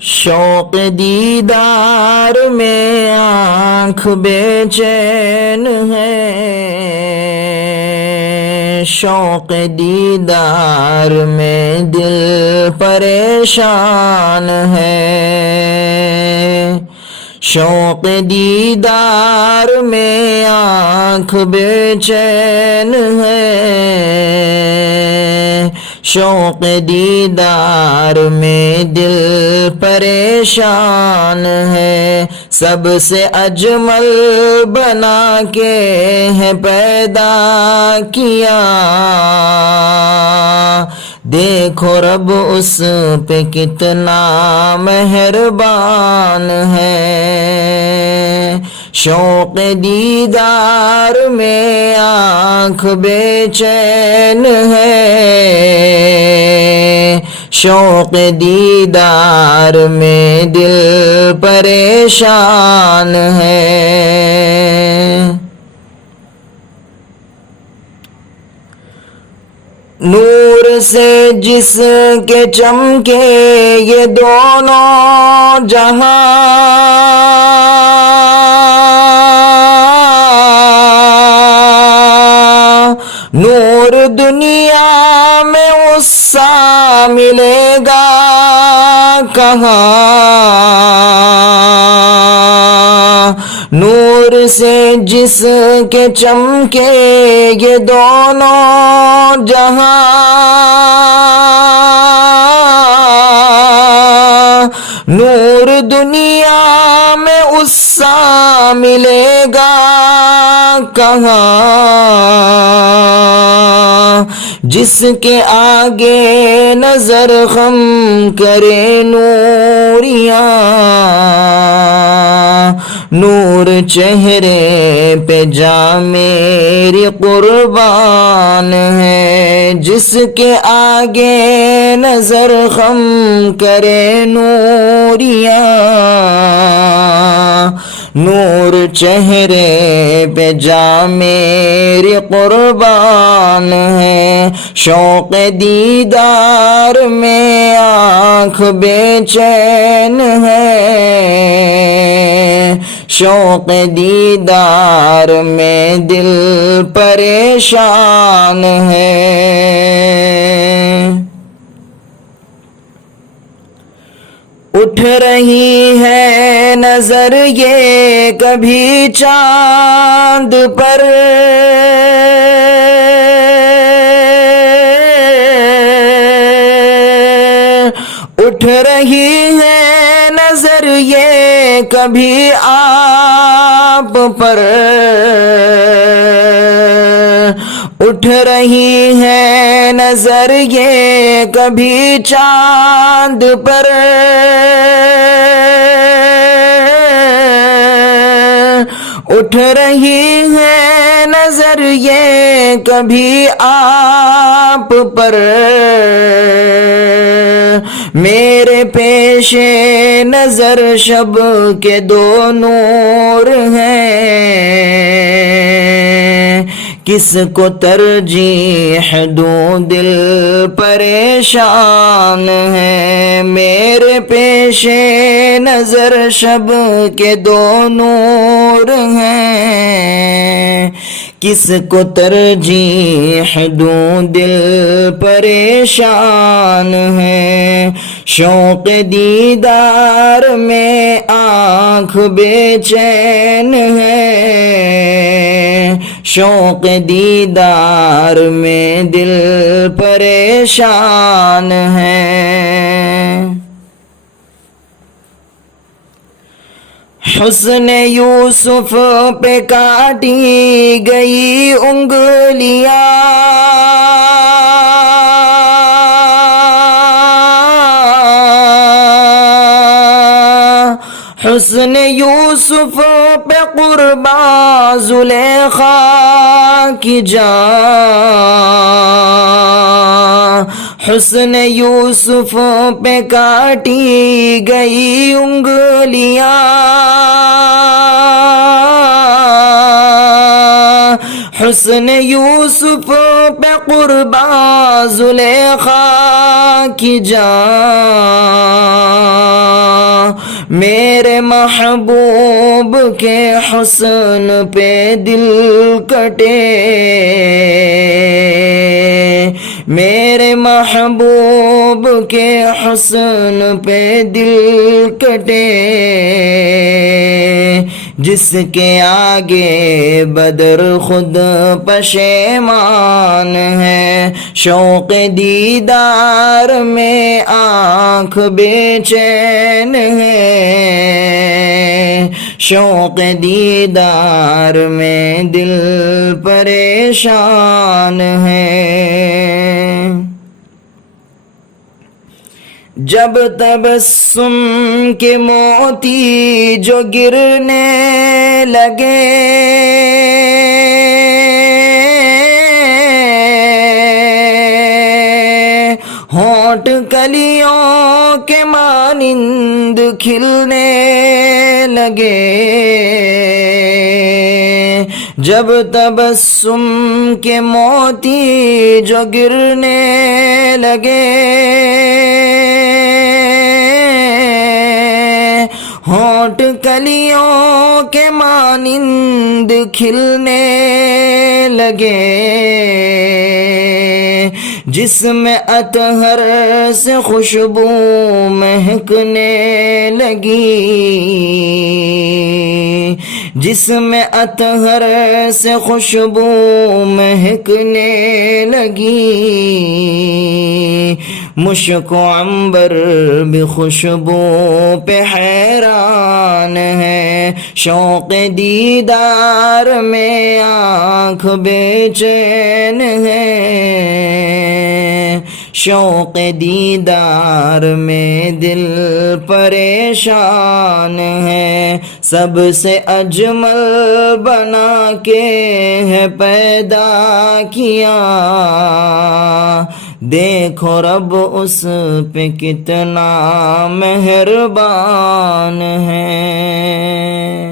شوق دیدار میں آنکھ بے چین ہے، شوق دیدار میں دل پریشان ہے، شوق دیدار میں آنکھ بے چین ہے، شوق دیدار میں دل پریشان ہے، سب سے اجمل بنا کے ہے پیدا کیا، دیکھو رب اس پہ کتنا مہربان ہے، شوق دیدار میں آنکھ بے چین ہے، شوق دیدار میں دل پریشان ہے۔ نور سے جس کے چمکے یہ دونوں جہاں، نور دنیا میں اس سا ملے گا کہاں، نور سے جس کے چمکے یہ دونوں جہاں، نور دنیا میں اس سا ملے گا کہاں، جس کے آگے نظر خم کرے نوریاں، نور چہرے پہ جا میری قربان ہے، جس کے آگے نظر خم کرے نوریاں، نور چہرے پہ جا میری قربان ہے، شوق دیدار میں آنکھ بے چین ہے، شوق دیدار میں دل پریشان ہے۔ اٹھ رہی ہے نظر یہ کبھی چاند پر، اٹھ رہی ہے نظر یہ کبھی آپ پر، اٹھ رہی ہے نظر یہ کبھی چاند پر، اٹھ رہی ہے نظر یہ کبھی آپ پر، میرے پیش نظر شب کے دو نور ہیں، کس کو ترجیح دوں دل پریشان ہے، میرے پیش نظر شب کے دو نور ہیں، کس کو ترجیح دوں دل پریشان ہے، شوق دیدار میں آنکھ بے چین ہے، شوق دیدار میں دل پریشان ہے۔ حسن یوسف پہ کاٹی گئی انگلیاں، حسن یوسف پہ قرباں زلیخا کی جان، حسن یوسف پہ کاٹی گئی انگلیاں، حسن یوسف پہ قرباں زلیخا کی جان، میرے محبوب کے حسن پہ دل کٹے، میرے محبوب کے حسن پہ دل کٹے، جس کے آگے بدر خود پشیمان ہے، شوق دیدار میں آنکھ بے چین ہے، شوق دیدار میں دل پریشان ہے۔ جب تبسم کے موتی جو گرنے لگے، ہونٹ کلیوں کے مانند کھلنے لگے، جب تبسم کے موتی جو گرنے لگے، ہونٹ کلیوں کے مانند کھلنے لگے، جس میں اطہر سے خوشبو مہکنے لگی، جس میں اطہر سے خوشبو مہکنے لگی، مشک و عنبر بھی خوشبو پہ حیران ہے، شوق دیدار میں آنکھ بے چین ہے، شوق دیدار میں دل پریشان ہے، سب سے اجمل بنا کے ہے پیدا کیا، دیکھو رب اس پہ کتنا مہربان ہے۔